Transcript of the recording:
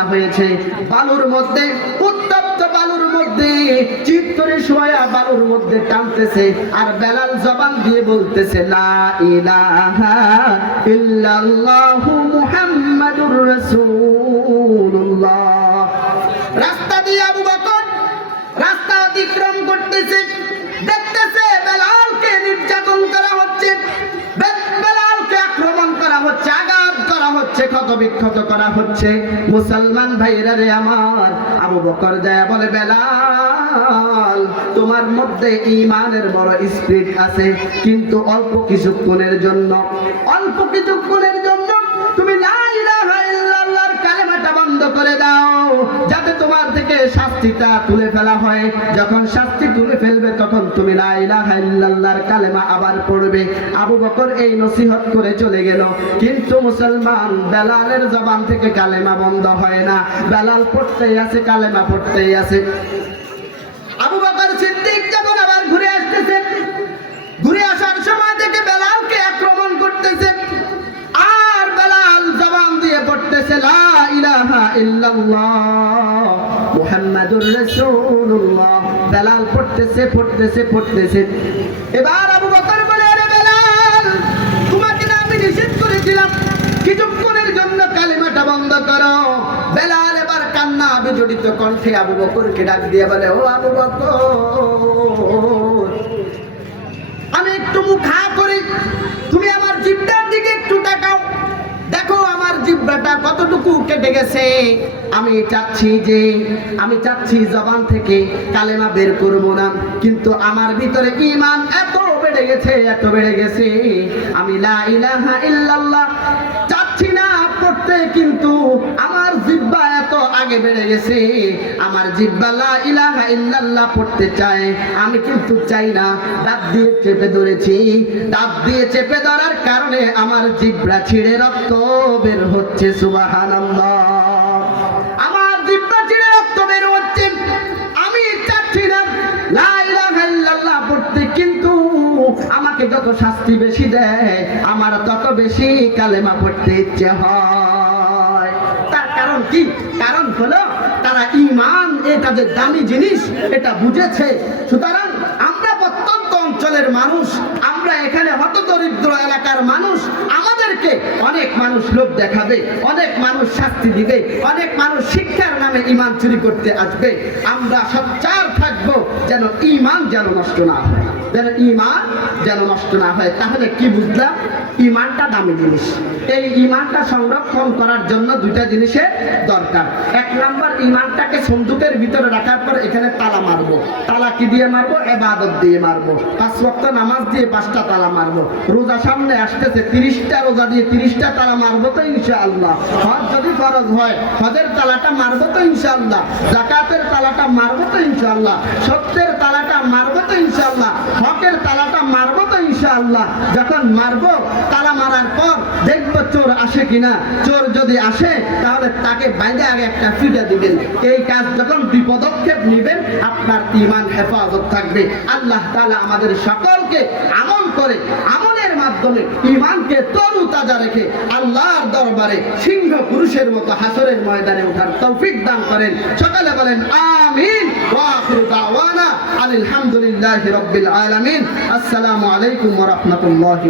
করা হয়েছে। বালুর মধ্যে, উত্তপ্ত বালুর মধ্যে চিত্তরে শোয়া বালুর মধ্যে টানতেছে আর বেলাল জবান দিয়ে বলতেছে, লা ইলাহা ইল্লাল্লাহু মুহাম্মাদুর রাসূলুল্লাহ বিক্ষত করা হচ্ছে। মুসলমান ভাইরা রে আমার, আবু বকর যায় বলে বেলা তোমার মধ্যে ইমানের বড় স্পিড আছে, কিন্তু অল্প কিছুক্ষণের জন্য, অল্প কিছুক্ষণের শাস্তিটা তুলে ফেলা হয়। যখন শাস্তি তুলে ফেলবে, তখন তুমি কালেমা আবার পড়বে। আবু বকর এই নসিহত করে চলে গেল। কিন্তু মুসলমান বেলালের জবান থেকে কালেমা বন্ধ হয় না। বেলাল পড়তেই আছে, কালেমা পড়তেই আছে। ইলাহা ইল্লাল্লাহ, মুহাম্মাদুর রাসূলুল্লাহ। বেলাল পড়তেছে পড়তেছে পড়তেছে। এবার আবু বকর বলে, আরে বেলাল, তোমাকে না আমি নিষেধ করেছিলাম। কিছুক্ষণের জন্য কালিমাটা বন্ধ করো। বেলাল এবার কান্না বিজড়িত কণ্ঠে আবু বকরকে ডাক দিয়ে বলে, ও আবু বকর কেটে গেছে আমি চাচ্ছি যে, আমি চাচ্ছি জবান থেকে কালেমা বের করব না। কিন্তু আমার ভিতরে ইমান এত বেড়ে গেছে, এত বেড়ে গেছে। আমি লা ইলাহা ইল্লাল্লাহ চাচ্ছি না করতে কিন্তু আমার জিব্বা আগে বেড়ে গেছে। আমার জিব্বা লা ইলাহা ইল্লাল্লাহ পড়তে চায়। আমি কিন্তু চাই না। দাঁত দিয়ে চেপে ধরেছি। দাঁত দিয়ে চেপে ধরার কারণে আমার জিব্রা ছিঁড়ে রক্ত বের হচ্ছে, সুবহানাল্লাহ। আমাকে যত শাস্তি বেশি দেয়, আমার তত বেশি কালেমা পড়তে ইচ্ছে হয়। কি? কারণ হলো, তারা ইমান এটা যে দামি জিনিস, এটা বুঝেছে। সুতরাং আমরা প্রত্যন্ত অঞ্চলের মানুষ, আমরা এখানে হত দরিদ্র এলাকার মানুষ, আমাদেরকে অনেক মানুষ লোক দেখাবে, অনেক মানুষ শাস্তি দিবে, অনেক মানুষ শিক্ষার নামে ইমান চুরি করতে আসবে। আমরা সচ্চার থাকব যেন ইমান যেন নষ্ট না হয়। যেন ইমান যেন নষ্ট না হয়। তাহলে কি বুঝলাম? ইমানটা দামি জিনিস। এই ইমানটা সংরক্ষণ করার জন্য দুইটা জিনিসের দরকার। এক নাম্বার ইমানটাকে সন্দুকের ভিতরে রাখার পর এখানে তালা মারবো। তালা কি দিয়ে মারবো? এবাদত দিয়ে মারবো। পাঁচ ওয়াক্ত নামাজ দিয়ে পাঁচটা তালা মারবো। রোজা সামনে আসতেছে, তিরিশটা রোজা দিয়ে তিরিশটা তালা মারবো তো ইনশাআল্লাহ। হজ যদি ফরজ হয়, হজের তালাটা মারবো তো ইনশাআল্লাহ। জাকাতের তালাটা মারবো তো ইনশাআল্লাহ। সত্যের তালাটা মারবো তো ইনশাআল্লাহ। হকের তালাটা মারবো তো ইনশাআল্লাহ। যখন মারবো, তালা মারার পর দেখব চোর আসে কিনা। চোর যদি আসে, তাহলে তাকে বাইরে আগে একটা ফিটা দিবেন। এই কাজ যখন দুই পদক্ষেপ নিবেন, আপনার ইমান হেফাজত থাকবে। আল্লাহ তালা আমাদের সকলকে আমল করে আমলের মাধ্যমে ইমানকে তরু তাজা রেখে আল্লাহর দরবারে সিংহ পুরুষের মতো হাসরের ময়দানে ওঠার তৌফিক দান করেন। সকালে বলেন, আমিন। আলহামদুলিল্লাহ রবিল আলমিন। আসসালামু আলাইকুম রহমতুল্লাহ